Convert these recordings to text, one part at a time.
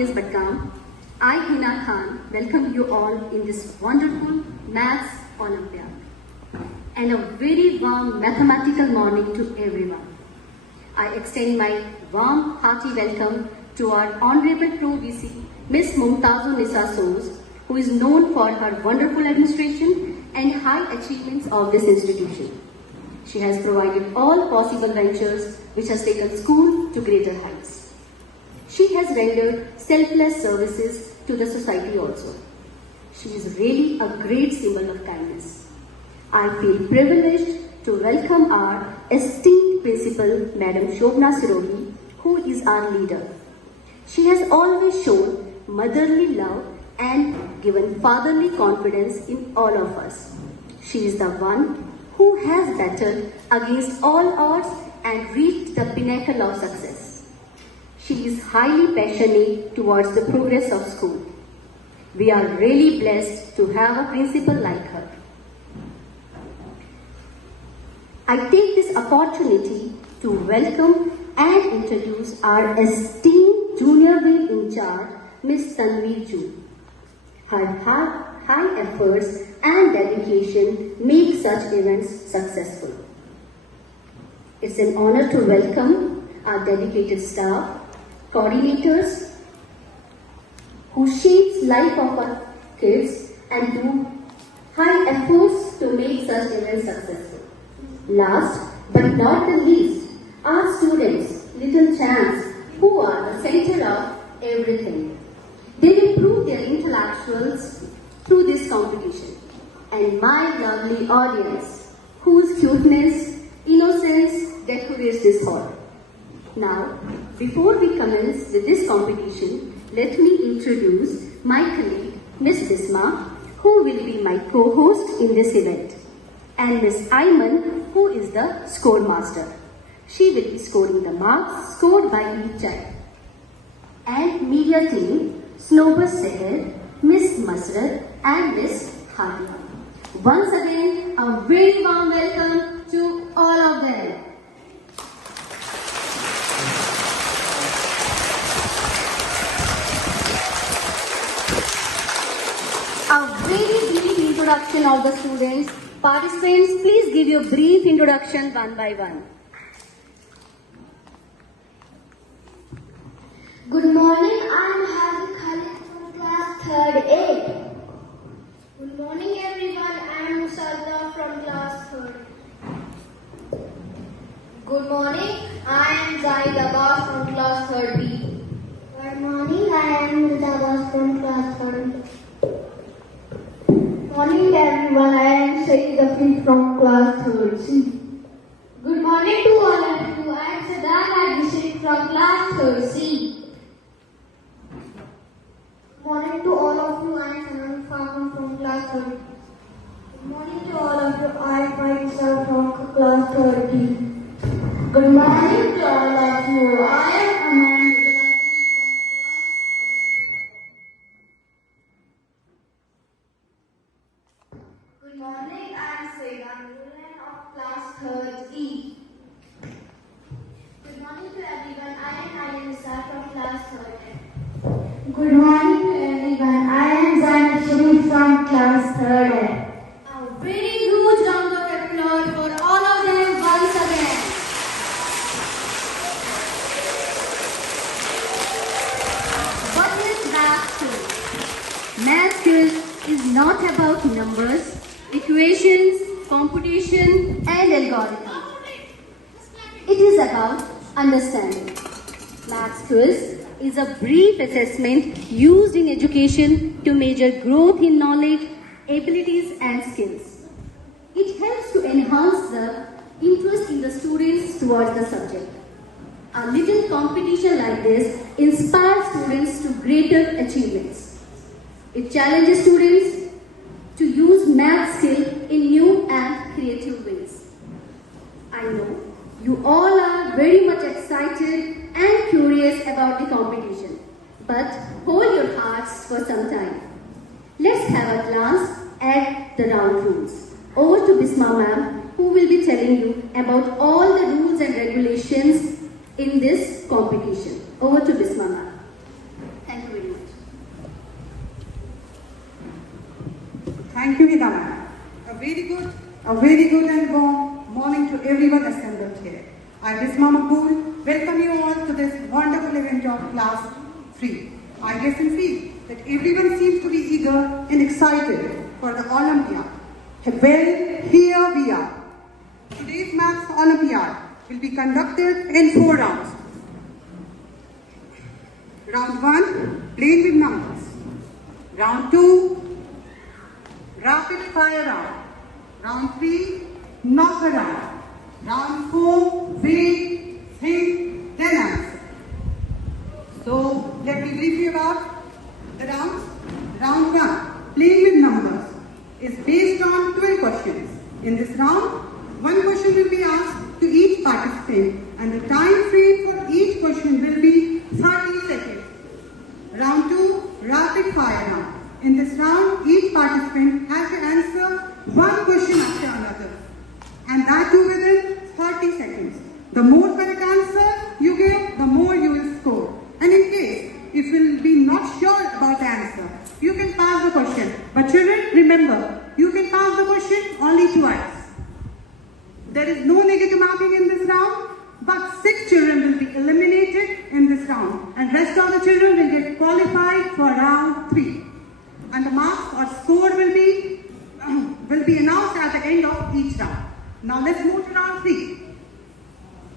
fierce but calm, I, Hina Khan, welcome you all in this wonderful Maths Olympiad. And a very warm mathematical morning to everyone. I extend my warm, hearty welcome to our Honorable Pro VC, Miss Mumtazu Nisa Soos, who is known for her wonderful administration and high achievements of this institution. She has provided all possible ventures which has taken school to greater heights. She has rendered selfless services to the society also. She is really a great symbol of kindness. I feel privileged to welcome our esteemed principal, Madam Shobna Sirohi, who is our leader. She has always shown motherly love and given fatherly confidence in all of us. She is the one who has battled against all odds and reached the pinnacle of success. She is highly passionate towards the progress of school. We are really blessed to have a principal like her. I take this opportunity to welcome and introduce our esteemed junior wing in charge, Miss Tanvi Ju. Her high efforts and dedication make such events successful. It's an honor to welcome our dedicated staff, coordinators, who shapes life of our kids and do high efforts to make such events successful. Last but not the least, our students, little champs, who are the center of everything. They will prove their intellectuals through this competition. And my lovely audience, whose cuteness, innocence decorates this hall. Now, before we commence with this competition, let me introduce my colleague, Miss Bisma, who will be my co-host in this event, and Miss Ayman, who is the score master. She will be scoring the marks scored by each child. And media team, Snowbus Seher, Miss Masrat, and Miss Hadia. Once again, a very warm welcome to all of them. A very brief introduction of the students. Participants, please give your brief introduction one by one. Good morning, I am Hardik Khalid from class 3rd A. Good morning everyone, I am Musadda from class 3rd. Good morning, I am Zaid Abbas from class 3rd B. Good morning, I am Mirza Abbas from class 3rd. Morning everyone, I am Saeed Afiq from class 3rd C. Good morning to all of you, I am Sadaq Adishik from class 3rd C. Morning to all of you, I am Sanan Farhan from class 3rd. Good morning to all of you, I am myself from class 3rd B. Good morning to all of you, I am Aman. Good morning, I am Sayyida Nuran of class 3rd E. Good morning to everyone, I am Ayanisa from class 3rd F. Good morning to everyone, I am Zainab Sharif from class 3rd F. A very huge round of applause for all of them once again. What is math quiz? Math quiz is not about numbers, equations, computation, and algorithms. It is about understanding. Math quiz is a brief assessment used in education to measure growth in knowledge, abilities, and skills. It helps to enhance the interest in the students towards the subject. A little competition like this inspires students to greater achievements. It challenges students to use math skill in new and creative ways. I know you all are very much excited and curious about the competition, but hold your hearts for some time. Let's have a glance at the round rules. Over to Bisma ma'am, who will be telling you about all the rules and regulations in this competition. Over to Bisma ma'am. Thank you. and warm morning to everyone assembled here. I, Miss Makbul, welcome you all to this wonderful event of Class 3. I guess and feel that everyone seems to be eager and excited for the Olympiad. Well, here we are. Today's Maths Olympiad will be conducted in 4 rounds. Round 1, playing with numbers. Round 2, rapid fire round. Round 3, knock around. Round 4, wait, think, then answer. So, let me brief you about the rounds. Round 1, playing with numbers, is based on 12 questions. In this round, 1 question will be asked to each participant and the time frame for each question will be 30 seconds. Round 2, rapid fire round. In this round, each participant has to answer 1 question after another, and that too within 30 seconds. The more correct answer you give, the more you will score. And in case if you will be not sure about the answer, you can pass the question. But children, remember, you can pass the question only twice. There is no negative marking in this round, but 6 children will be eliminated in this round, and rest of the children will get qualified for round 3. And the marks or score will be announced at the end of each round. Now let's move to round 3.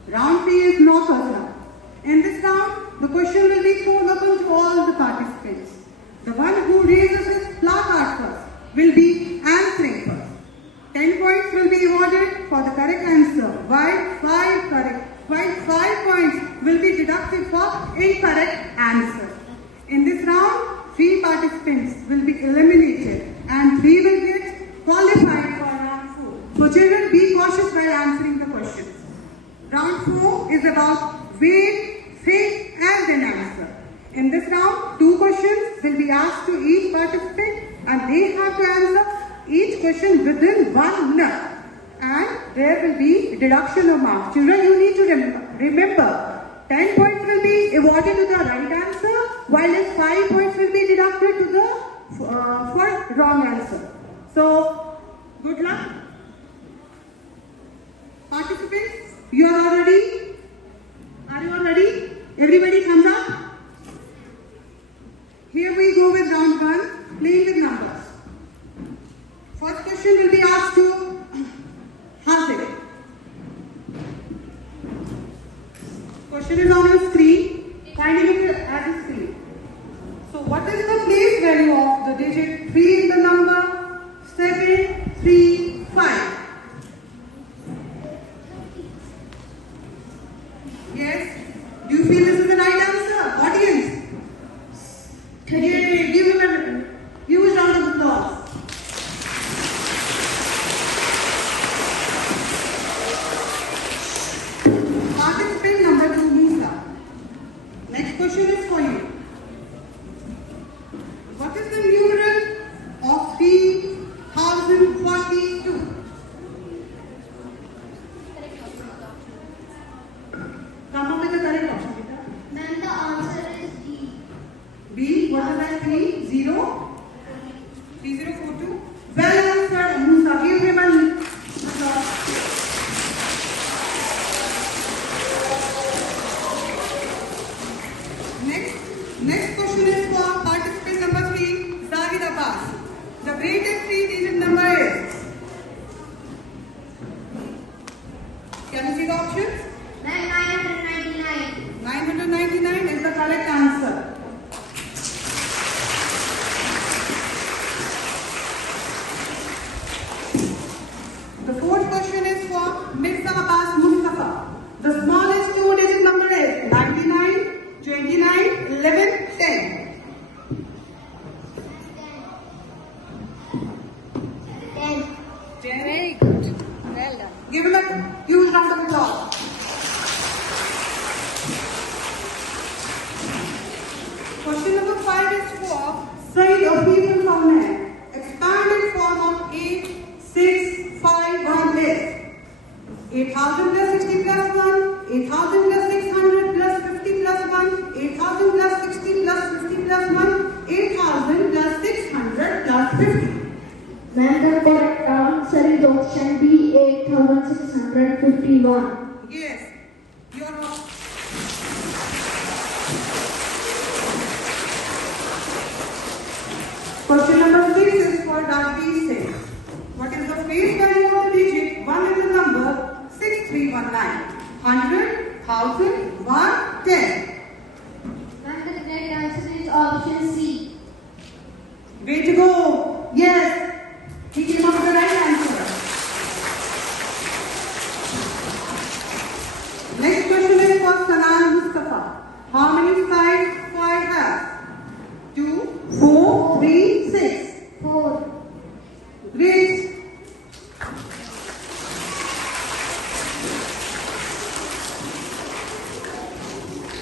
Round 3 is knockers round. In this round, the question will be thrown open to all the participants. The one who raises his placard first will be answering first. 10 points will be awarded for the correct answer, while 5 points will be deducted for incorrect answer. In this round, 3 participants will be eliminated and 3 will get qualified for round 4. So children, be cautious while answering the questions. Round 4 is about wait, think and then answer. In this round, 2 questions will be asked to each participant and they have to answer each question within 1 minute. And there will be deduction of marks. Children, you need to remember, 10 points will be awarded to the right answer, while 5 points will be deducted to the for wrong answer. So, good luck. Participants, you are all ready? Are you all ready? Everybody thumbs up? Here we go with round 1, playing with numbers. First question will be asked to Hasik. Question is on your screen. Kindly look at the screen. So what is the place value of the digit 3 in the number 7, 3, 5? Yes? Do you feel this is the right answer? Audience? Yay! Give him a huge round of applause. Participant number 2, Musa. Next question is for you. What is the numeral of 3042? Come up with the correct option, Peter. Ma'am, the answer is D. B, what is that? 3, 0? 3042? Well answered, Musa. Give him a applause. Next question is for participant number 3, Zahid Abbas. The greatest 3-digit number is? Can you see the options? 999. 999 is the correct answer. The 4th question is for Mirza Abbas Mustafa. The smallest 2-digit number is 99, 29, 11, 10. 10. 10. Very good. Well done. Give him a huge round of applause. Question number 5 is for Said of people from men. Expanded form of 8, 6, 5, 1 is 8,000 plus 60 plus 1, 8,000 plus 600 plus 50 plus 1, 8,000 plus 60 plus 50 plus 1, 8,000 plus 600 plus 50. Ma'am, the correct answer is option B, 8. 8,651. Yes. You are wrong. Question number 6 is for diabetes test. What is the face value of the digit 1 in the number 6319? 100, 1000, 1, 10. And the correct answer is option C. Way to go. Yes. He came up with the right answer. Next question is for Sanan Mustafa. How many sides 5 has? 2, 4, 3, 6. 4. Great.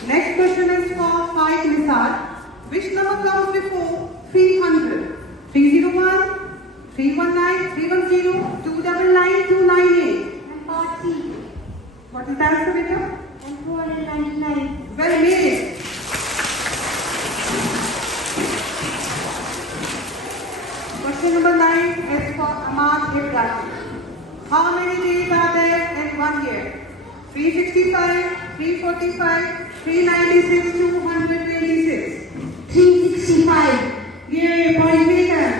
Next question is for 5 Nisar. Which number comes before 300? 301, 319, 310, 299, 298. And part C. What is the answer, beta? And 499. Well made. Question number 9 is for Ahmad Ibrahim. How many days are there in 1 year? 365, 345, 396, 226. 365. Yay, point taken.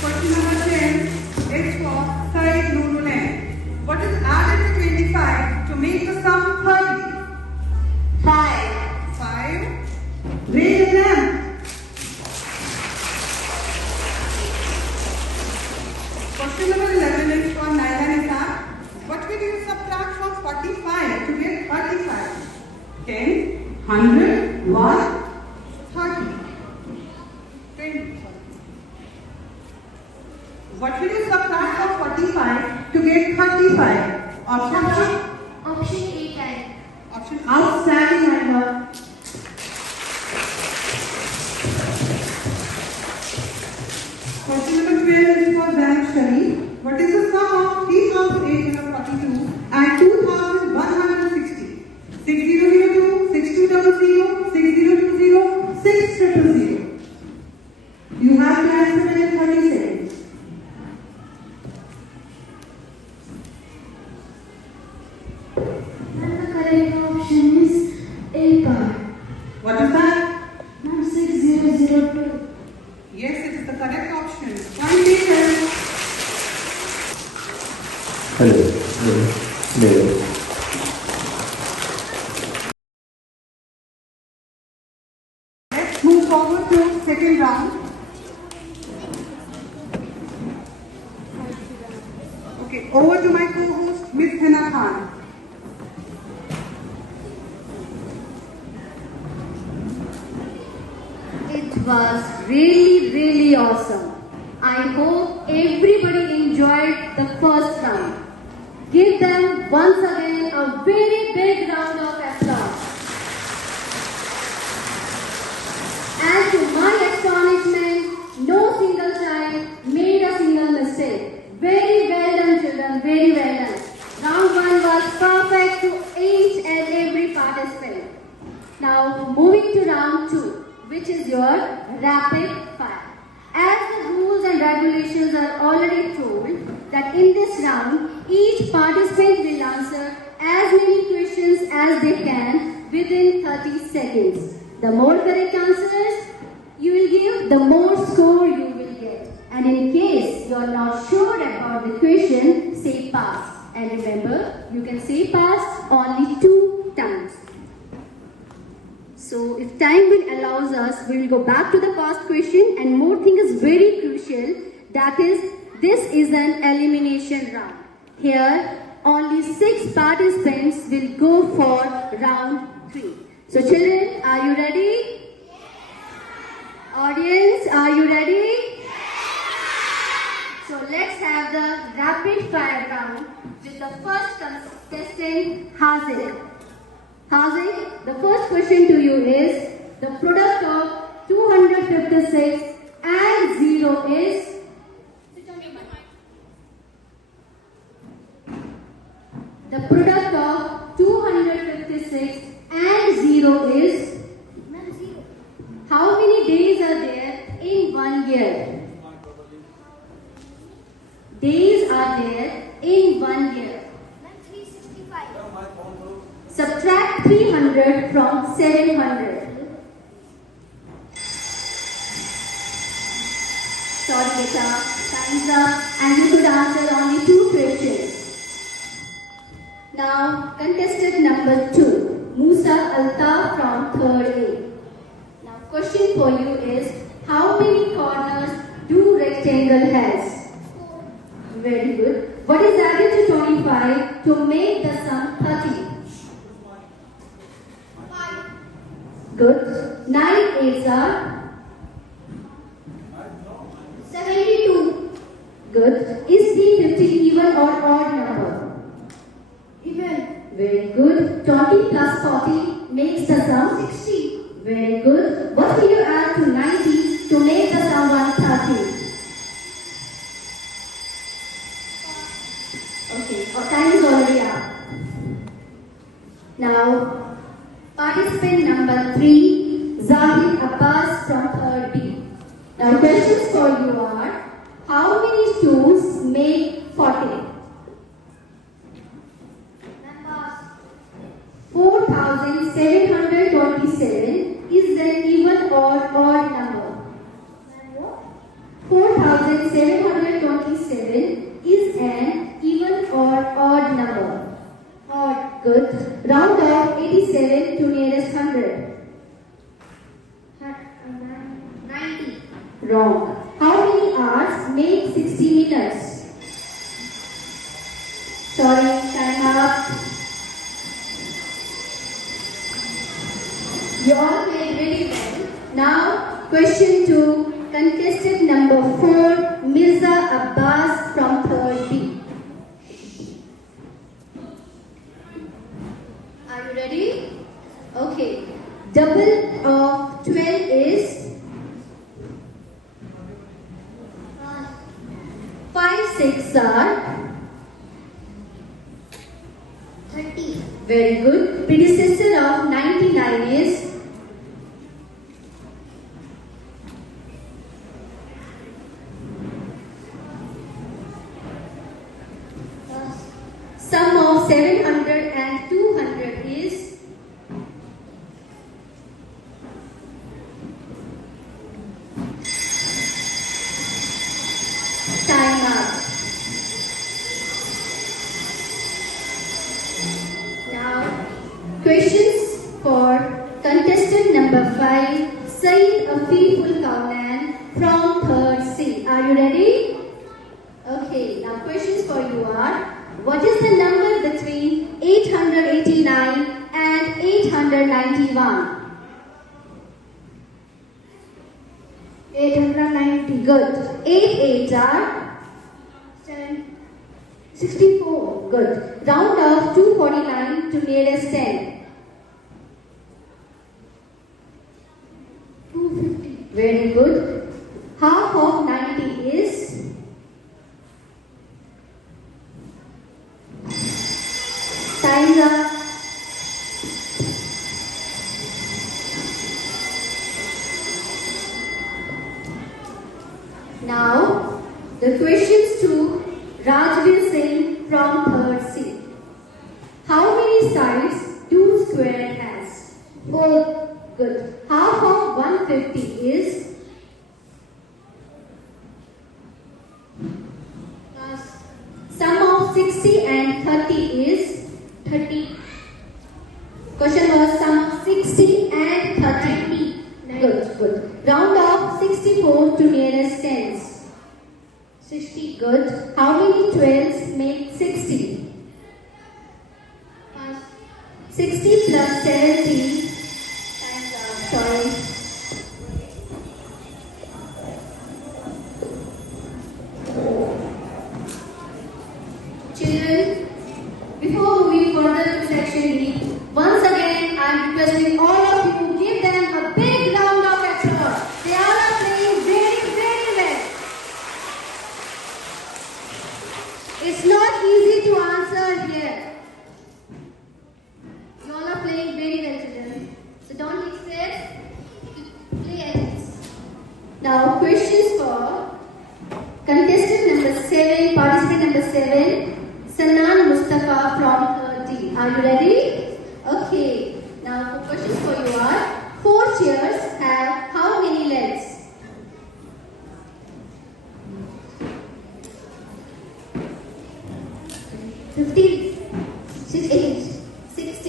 Question number 10 is for Said Nurulan. What is added to 25 to make the sum 30? 5. 5. Raise your hand. Question number 11 is for Naila Nisa. What will you subtract from 45 to get 35? 10, 100, 1, 30. 10. What will you subtract from 45 to get 35? Option Option one. A 10. Option outstanding, Naila. Question number 12 is for Zain Sharif. What is the sum of 3,842 and 2,160? 6002, 6200, 6020, 6000. You have to answer within 30 seconds. And the correct option is A part. What is that? Now 6002. Yes, it is the correct option. Point taken. Hello. Hello. Let's move forward to second round. Okay, over to my co-host, Miss Hina Khan. It was really awesome. I hope everybody enjoyed the first round. Give them once again a very big round of applause. And to my astonishment, no single child made a single mistake. Very well done, children, very well done. Round 1 was perfect to each and every participant. Now moving to round 2, which is your rapid fire. As the rules and regulations are already told that in this round, each participant will answer as many questions as they can within 30 seconds. The more correct answers you will give, the more score you will get. And in case you are not sure about the question, say pass. And remember, you can say pass only 2 times. So if time will allows us, we will go back to the past question, and more thing is very crucial, that is, this is an elimination round. Here, only 6 participants will go for round 3. So children, are you ready? Audience, are you ready? So let's have the rapid fire round with the first contestant, Haziq. Haziq, the first question to you is, the product of 256 and 0 is? The product of 256 and 0 is? How many days are there in 1 year? are there in 1 year? 365. Subtract 300 from 700. Sorry, beta. Time's up, and you could answer only 2 questions. Now, contestant number 2, Musa Altaf from 3rd A. Now, question for you is, how many corners do rectangle has? 4. Very good. What is added to 25 to make the sum 30? 5. Good. 9 8s are 72. good. Is the 50 even or odd number? Even. Very good. 20 plus 40 makes the sum 60. very good. What will you add to 90 to make the sum 130? Okay, our time is already up. Now, participant number 3, Zahid Abbas from 3rd B. Now, questions for you are, how many stones make 40? Numbers. 4,727 is an even or odd number. 4,727 is an even or odd number. Odd. Good. Round off 87 to nearest 100. 90. Wrong. How many hours make 60 minutes? Sorry, time up. You all played really well. Now, question 2, contestant number 4, Mirza Abbas from 3rd B. Are you ready? Okay. Double of 12 is 5 6 are 30. very good. Predecessor of 99 is sum of 700 and 200 is time up. Now, questions for contestant number 5, Saeed Afiful Kaunan from 3rd C. Are you ready? Okay, now questions for you are, what is the number between 889 and 891? 890. Good. 8 8s are 7. 64. Good. Round off 249 to nearest 10. 250. Very good. Half of 90 is time's up. Now, the questions to Rajveer Singh from 3rd C. How many sides do square has? 4. Good. Half of 150 is sum of 60 and 30 is 30. Question was sum of 60 and 30. 90. Good, good. Round off 64 to nearest tens. 60. Good. How many 12s make 60? Pass. 60 plus 70. Sorry. Children, before moving further to section D, once again I am requesting all of you give them a big round of applause. They all are playing very, very well. It's not easy to answer here. You all are playing very well, children. So don't be stressed. Play at ease. Now questions for contestant number 7, participant number number 7, Sanan Mustafa from 3rd D. Are you ready? Okay. Now, questions for you are, 4 chairs have how many legs?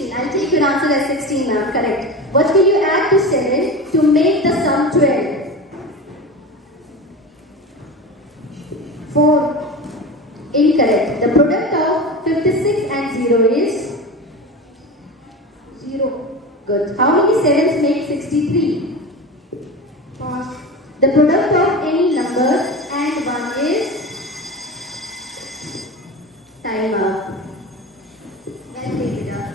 I'll take your answer as 16 now. Correct. What will you add to 7 to make the sum 12? 4. Incorrect. The product of 56 and 0 is 0. Good. How many 7s make 63? Pass. The product of any number and 1 is? Time up. Well taken up.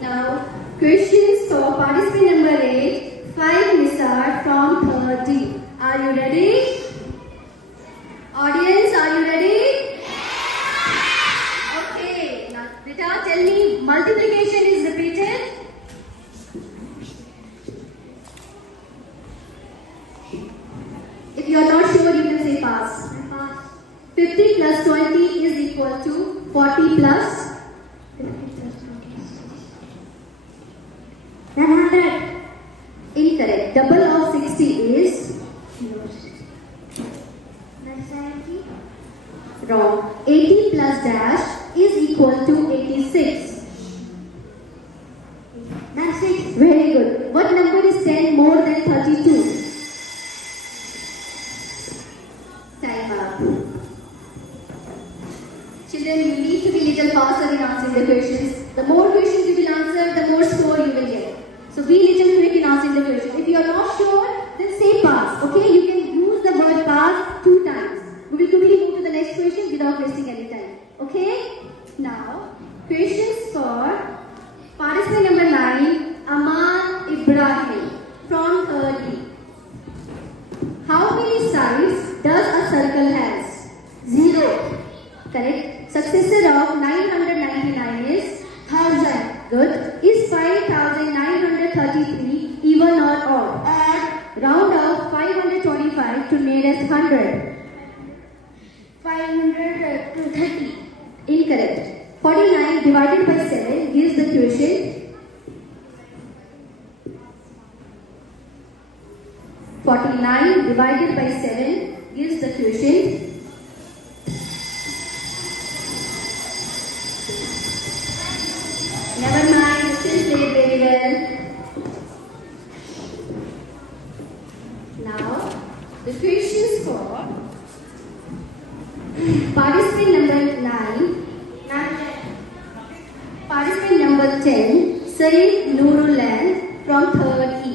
Now, questions for participant number 8, 5 Nisar from 3rd D. Are you ready? Audience, are you ready? Okay. Now, Rita, tell me, multiplication is repeated? If you are not sure, you can say pass. Pass. 50 plus 20 is equal to 40 plus 100. Incorrect. Double of 60 is 70. wrong. 80 plus dash is equal to 86. 96. Very good. What number is 10 more than 32? Time up. Children, you need to be little faster in answering the questions. The more questions you will answer, the more score you will get. So be little quick in answering the question. If you are not sure, then say pass. Okay? You can use the word pass 2 times. We will quickly move to the next question without wasting any time. Okay? Now, questions for participant number 9, Aman Ibrahim from 3rd D. How many sides does a circle has? 0. Correct. Successor of 999 is 1000. good. Is 5933 even or odd? Odd. Round off 525 to nearest 100. 500 to 30. Incorrect. 49 divided by 7 gives the quotient 49 divided by 7 gives the quotient Never mind, you still played very well. Now, the questions for participant number 9, participant number 10, Saeed Nurulan from 3rd E.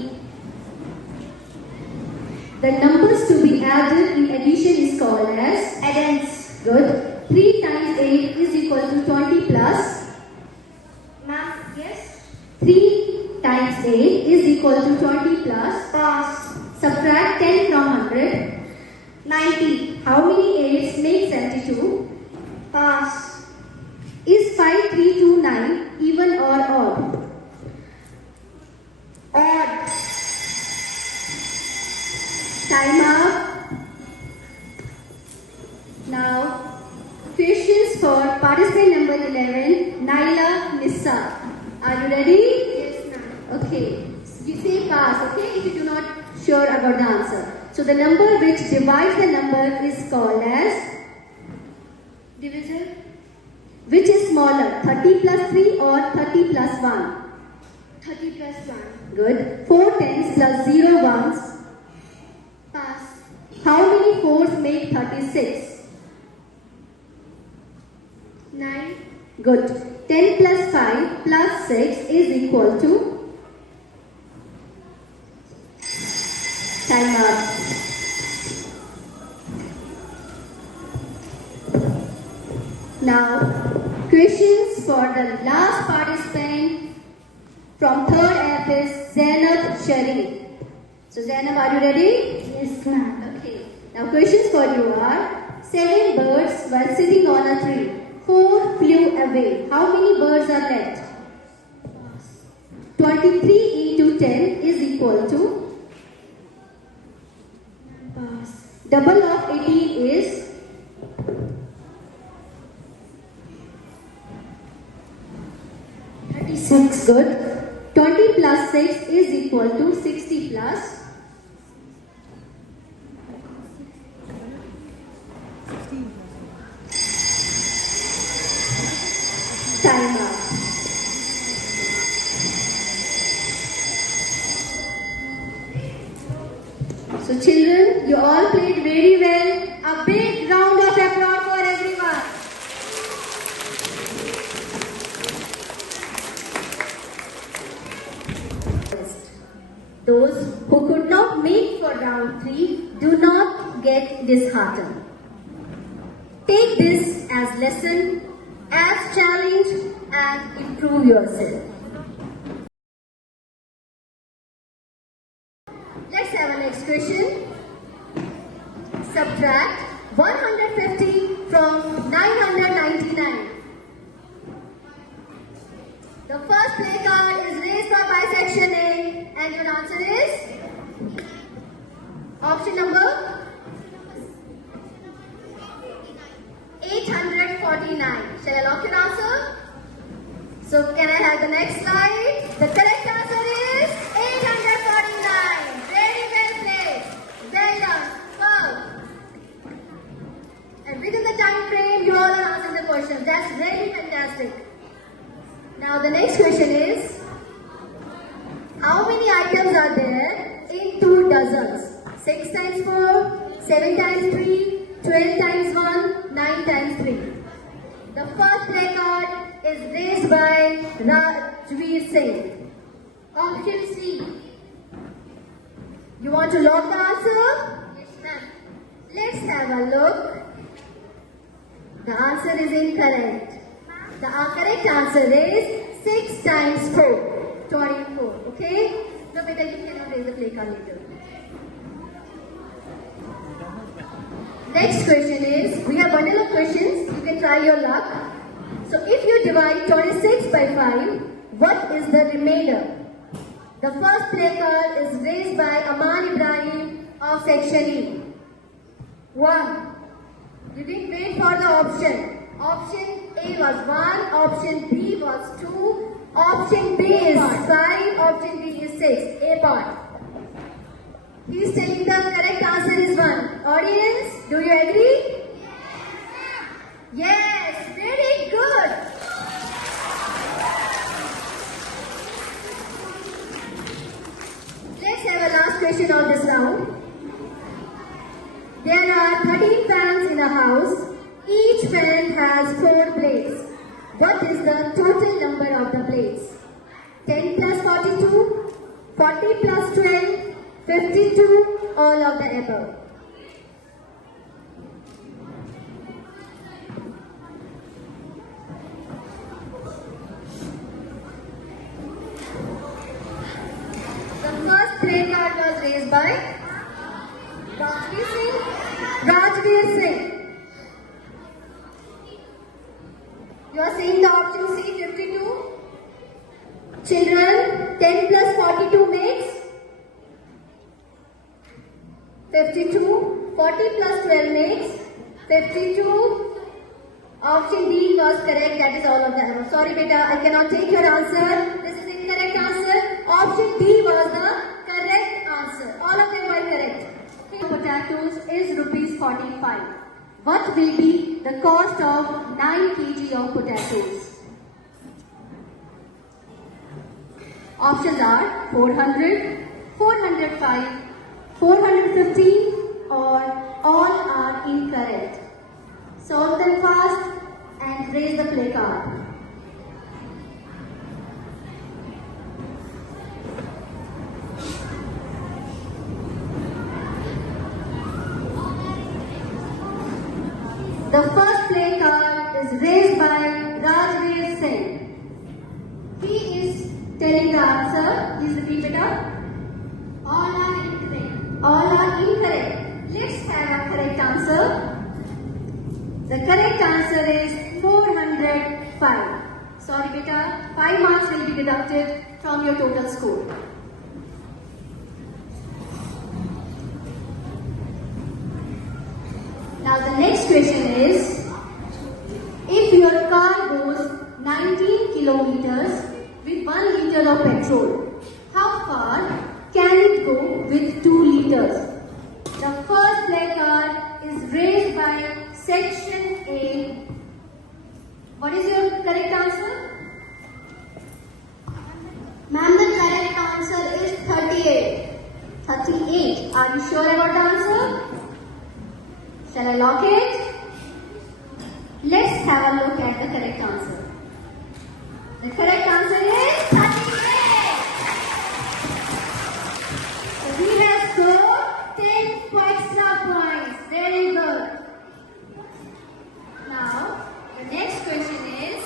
The numbers to be added in addition is called as Addends. good. 3 times 8 is equal to 20 plus Math, yes. 3 times 8 is equal to 20 plus Pass. subtract 10 from 100. 90. How many 8s make 72? Pass. Is 5329 even or odd? Odd. Time up. Now, questions for participant number 11, Naila Nissa. Are you ready? Yes, ma'am. Okay. You say pass, okay, if you do not sure about the answer. So the number which divides the number is called as, Divisor. which is smaller, 30 plus 3 or 30 plus 1? 30 plus 1. Good. 4 tens plus 0 ones. Pass. How many 4s make 36? 9. Good. 10 plus 5 plus 6 is equal to? Time up. Now, questions for the last participant from 3rd F is Zainab Sharif. So Zainab, are you ready? Yes, ma'am. Okay. Now questions for you are, 7 birds were sitting on a tree. 4 flew away. How many birds are left? 23 into 10 is equal to? Pass. Double of 18 is? good. 20 plus 6 is equal to 60 plus. Time up. So children, you all played very well. A big round of applause for everyone. Those who could not make for round 3 do not get disheartened. Take this as lesson, as challenge, and improve yourself. Let's have a next question. Subtract 150 from 999. The first play card is raised for bisection A, and your answer is option number 849. Shall I lock your answer? So can I have the next slide? The correct answer is 849. Very well played. Well done. Wow. And within the time frame, you all are answering the question. That's really fantastic. Now the next question is, how many items are there in 2 dozens? 6 times 4, 7 times 3, 12 times 1, 9 times 3. The first play card is raised by Rajveer Singh. Option C. You want to lock the answer? Yes, ma'am. Let's have a look. The answer is incorrect. The correct answer is 6 times 4, 24. Okay? No, beta, you cannot raise the play card later. Next question is, we have bundle of questions. You can try your luck. So if you divide 26 by 5, what is the remainder? The first play card is raised by Aman Ibrahim of section E. 1. You didn't wait for the option. Option A was 1, option B was 2, option B is 5, option D is 6. A part. He is telling the correct answer is 1. Audience, do you agree? Yes, very good. Let's have a last question of this round. There are 13 fans in a house. Each fan has 4 blades. What is the total number of the blades? 10 plus 42, 40 plus 12, 52, all of the above. The first play card was raised by Rajveer Singh. You are saying the option C, 52. Children, 10 plus 42 makes 52. 40 plus 12 makes 52. Option D was correct. That is all of the above. Sorry, beta, I cannot take your answer. This is the incorrect answer. Option D was the correct answer. All of them were correct. Potatoes is rupees 45. What will be the cost of 9 kg of potatoes? Options are 400, 405, 415, or all are incorrect. Solve them fast and raise the play card. The first play card is raised by Rajveer Singh. He is telling the answer. Please repeat it up. All are incorrect. All are incorrect. Let's have a correct answer. The correct answer is 405. Sorry beta, 5 marks will be deducted from your total score. Now the next question is, if your car goes 19 kilometers with 1 liter of petrol. How far can it go with 2 liters? The first placard is raised by section A. What is your correct answer? Ma'am, the correct answer is 38. 38. Are you sure about the answer? Shall I lock it? Let's have a look at the correct answer. The correct answer is 38. So we have scored 10 extra points. Very good. Now, the next question is,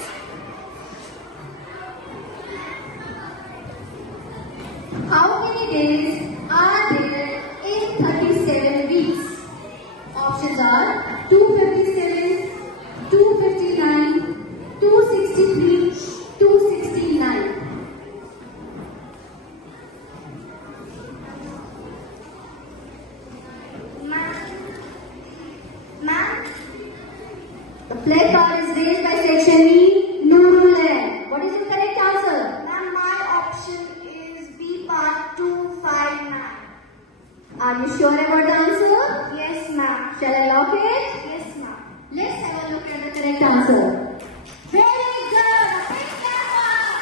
how many days are there in 37 weeks? Options are 257, 259, 263, 269. Ma'am, The placard is raised by section E, Nurul. What is your correct answer? ma'am, my option is B part 259. Are you sure about the answer? Yes, ma'am. Shall I lock it? Yes, ma'am. Let's have a look at the correct answer. Very good! A big clap!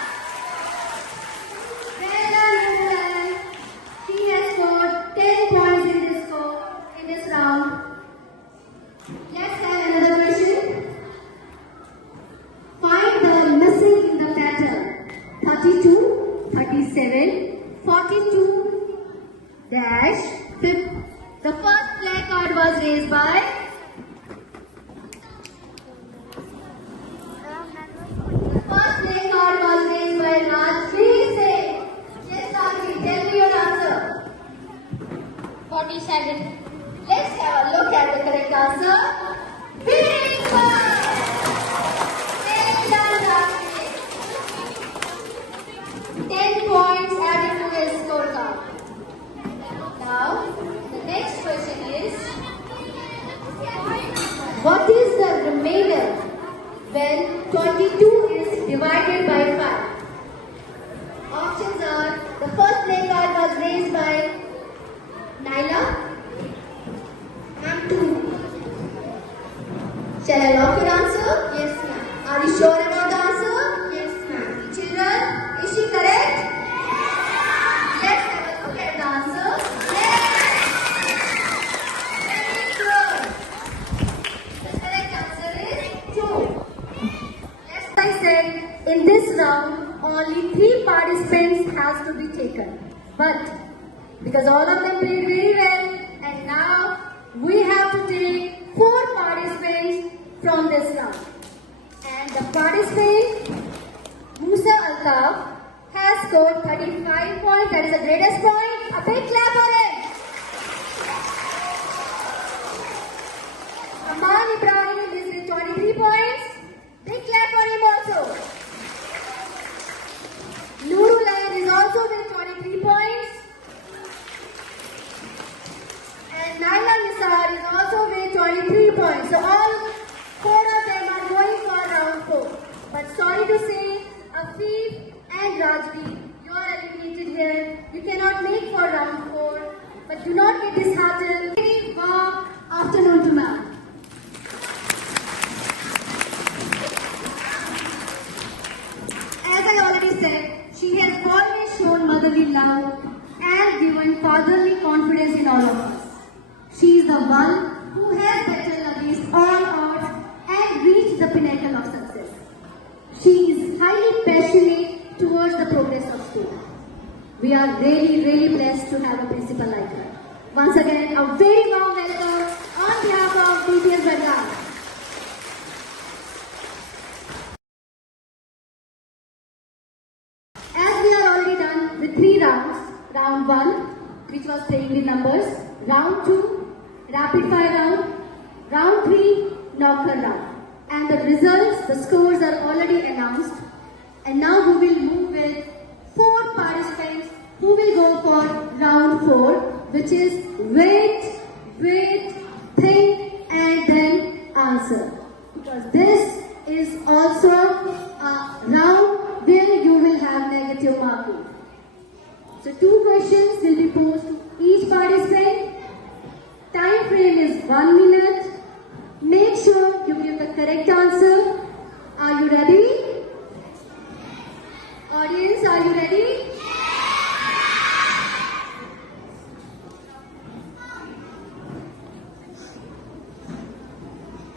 Well done, Nurul. She has scored 10 points in this round. Let's have another question. Find the missing in the pattern. 32, 37, 42, dash, 50. The first placard was raised by Raj. Please say. Yes, Raj, tell me your answer. 47. Let's have a look at the correct answer. Very good. Well done, Raj. 10 points added to his scorecard. Now, the next question is, what is the remainder when 22 is divided by 5? Options are, the first placard was raised by Naila. Ma'am, 2. Shall I lock your answer? Yes, ma'am. Are you sure about the answer? Yes, ma'am. Children, is she correct? Let's have a look at the answer. Yes! Very good. The correct answer is 2. As I said, in this round, only 3 participants has to be taken. But because all of them played very well, and now we have to take 4 participants from this round. And the participant, Musa Altaf, has scored 35 points. That is the greatest point. A big clap for him. Aman Ibrahim is with 23 points. Big clap for him also. Nurul is also with 23 points. And Naila Nisar is also with 23 points. So all 4 of them are going for round 4. But sorry to say, Afif and Rajvi, you are eliminated here. You cannot make for round 4. But do not get disheartened. Very warm afternoon to ma'am. As I already said, she has always shown motherly love and given fatherly confidence in all of us. She is the one who has battled against all odds and reached the pinnacle of success. She is highly passionate towards the progress of school. We are really blessed to have a principal like her. Once again, a very warm welcome on behalf of DPS Badla. As we are already done with 3 rounds, round 1, which was playing with numbers, round 2, rapid fire round, round 3, knocker round. And the results, the scores are already announced. And now we will move with 4 participants who will go for round 4, which is wait, think, and then answer. Because this is also a round where you will have negative marking. So 2 questions will be posed to each participant. Time frame is 1 minute. Make sure you give the correct answer. Are you ready? Audience, are you ready?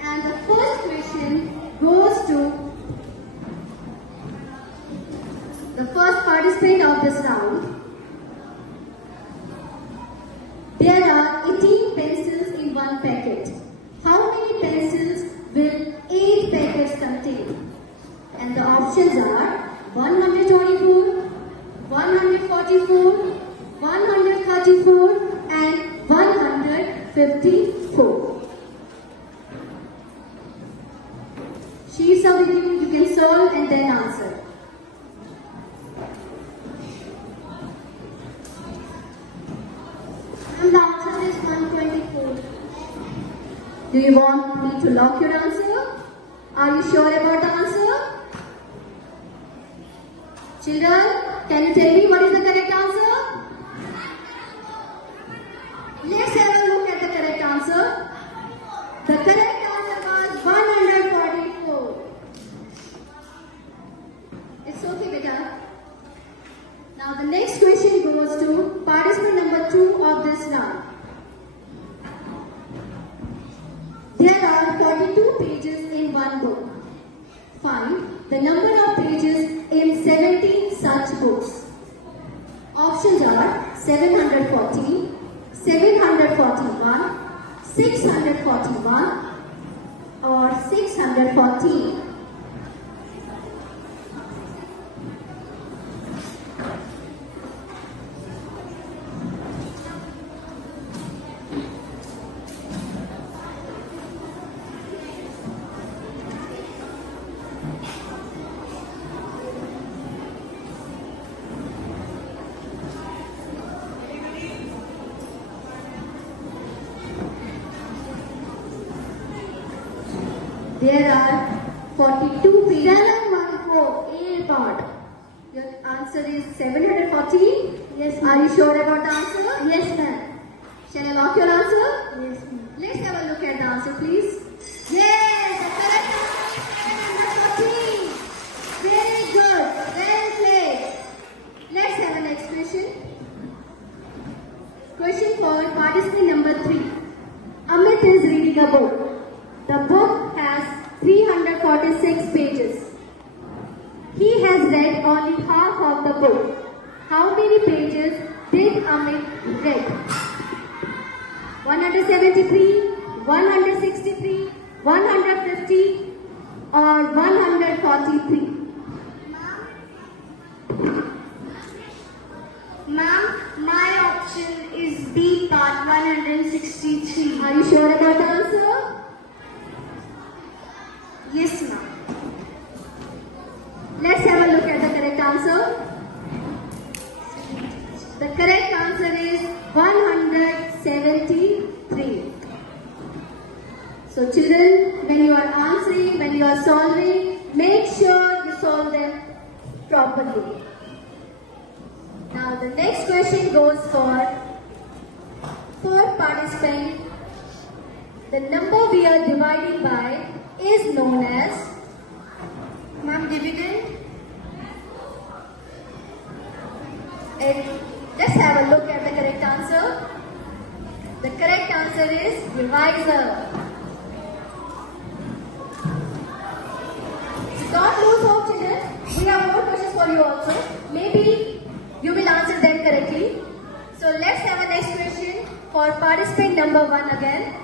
And the first question goes to the first participant of this round. There are 18 pencils in one packet. How many pencils will 8 packets contain? And the options are 124, 144, 134 and 154. Sheets are with you, you can solve and then answer. And the answer is 124. Do you want me to lock your answer? Are you sure about the answer? Children, can you tell me what is the correct answer? Let's have a look at the correct answer. The correct answer was 144. It's okay, beta. Now the next question goes to participant number 2 of this round. There are 42 pages in one book. Find the number of pages in 17 such books. Options are 740, 741, 641 or 614. There are 42 pages. 714, A part. Your answer is 740? Yes, Are you sure about the answer? Yes, ma'am. Shall I lock your answer? Yes, ma'am. Let's have a look at the answer, please. Yes, the correct answer is 714. Very good. Well played. Let's have a next question. Question for participant number 3. Amit is reading a book. The book has 346 pages. He has read only half of the book. How many pages did Amit read? 173, 163, 150 or 143? Ma'am, my option is B part 163. Are you sure about the answer? Yes, ma'am. Let's have a look at the correct answer. The correct answer is 173. So children, when you are answering, when you are solving, make sure you solve them properly. Now the next question goes for fourth participant. The number we are dividing by is known as, Ma'am, dividend? Let's have a look at the correct answer. The correct answer is divisor. So don't lose hope, children. We have more questions for you also. Maybe you will answer them correctly. So let's have a next question for participant number 1 again.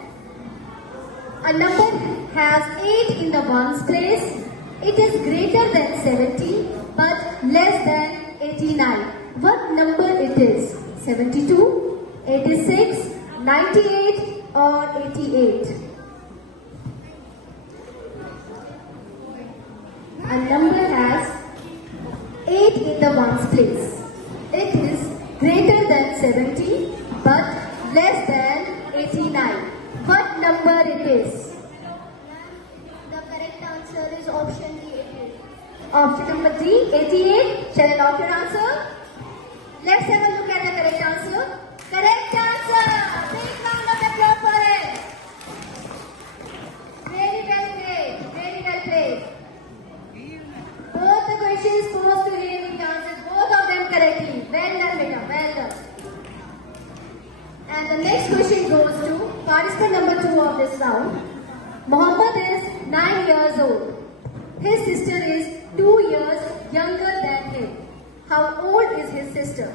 A number has 8 in the ones place. It is greater than 70 but less than 89. What number it is? 72, 86, 98 or 88? A number has 8 in the ones place. It is greater than 70 but less than 89. What number it is? The correct answer is option D, 88. Option number 3, 88. Shall I lock your answer? Let's have a look His sister is 2 years younger than him. How old is his sister?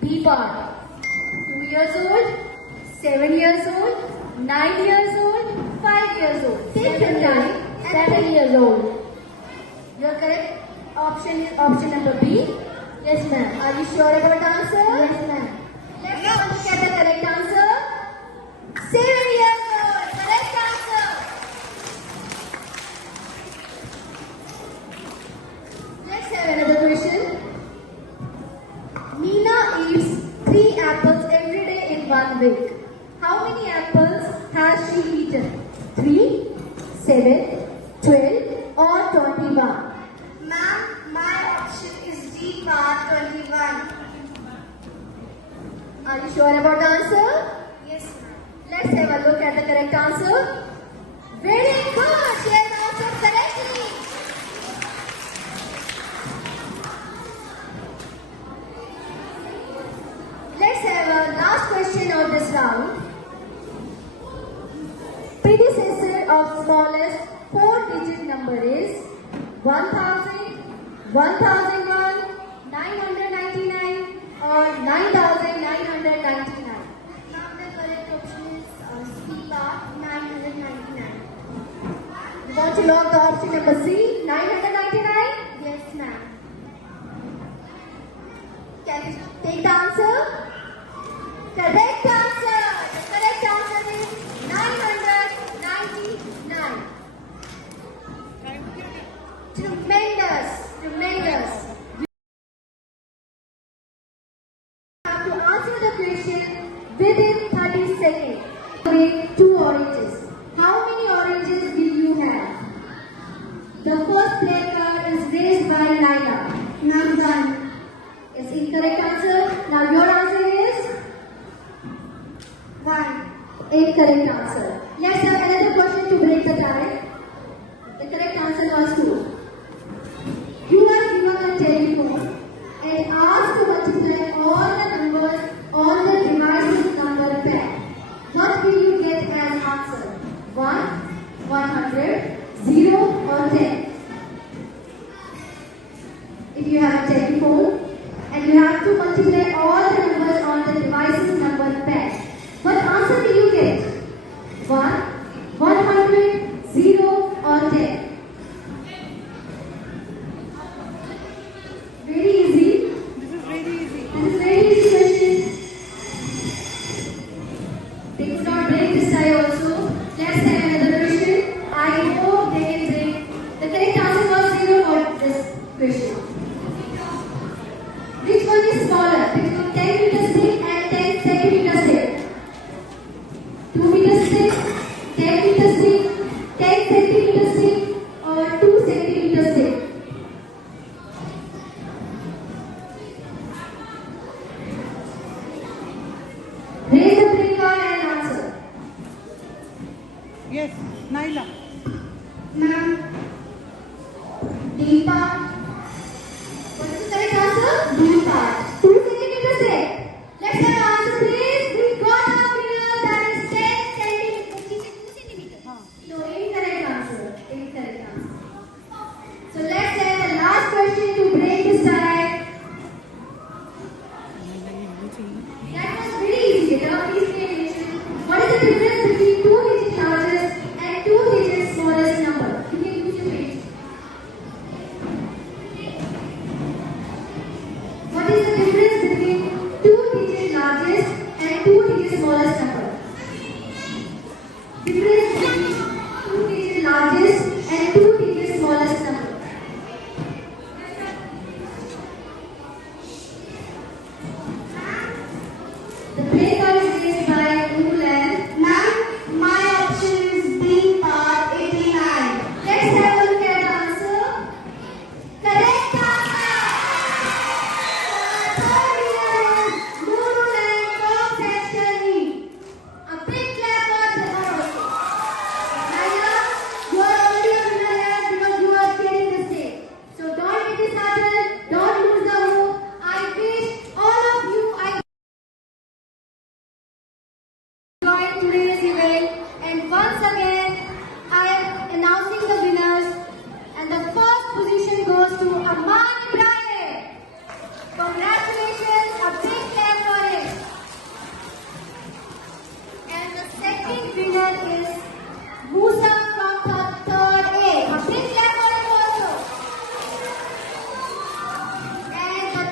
B part. 2 years old, 7 years old, 9 years old, 5 years old. Take your time. 7 years old. Your correct option is option number B. Yes, ma'am. Are you sure about the answer? Yes, ma'am. Let's have a look at the correct answer. 7 years old. Correct answer. Let's have another question. Meena eats 3 apples every day in 1 week. How many apples has she eaten? 3, 7, 12 or 21? Ma'am, my option is D part 21. Are you sure about the answer? Yes, ma'am. Let's have a look at the correct answer. Very good. She has answered correctly. Let's have a last question of this round. Predecessor of smallest 4-digit number is 1000, 1001, 999 or 9999. Ma'am, the correct option is C part 999. You want to log the option number C, 999? Yes, ma'am. Can you take the answer? Correct answer. The correct answer is 999. Tremendous. Tremendous. You have to answer the question within 30 seconds. Wait 2 oranges. How many oranges will you have? The first play card is raised by Laila. Number 1. Is incorrect answer. Now your answer is 1. incorrect answer. Let's have another question to break the tie. The correct answer was 2. You are given a telephone and asked to multiply all the numbers on the device's number pad. What will you get as answer? 1, 100, 0 or 10? If you have a telephone and you have to multiply all the numbers on the device's number pad, what answer will you get? 1, 100, 0 or 10? Very easy. This is very easy. This is very easy question. They could not break this tie also. Let's have another question. I hope they can break. The correct answer was 0 for this question. Which one is smaller? Between 10 meters thick and 10 centimeters thick? 2 meters thick, 10 meters thick, 10 centimeters thick or 2 centimeters thick? Raise the play card and answer. Yes, Naila. Ma'am, D part. What is the correct answer? D part. 2 centimeters thick. Let's have the answer please. We got a winner that is 10 centimeters. She said 2 centimeters. No, incorrect answer. Incorrect answer. So let's have the last question to break this tie. That was very easy. Now please pay attention. What is the difference between 2-digit largest and 2-digit smallest number? You can use your page.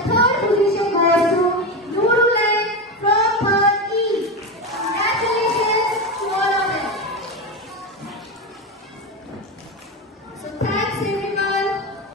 third position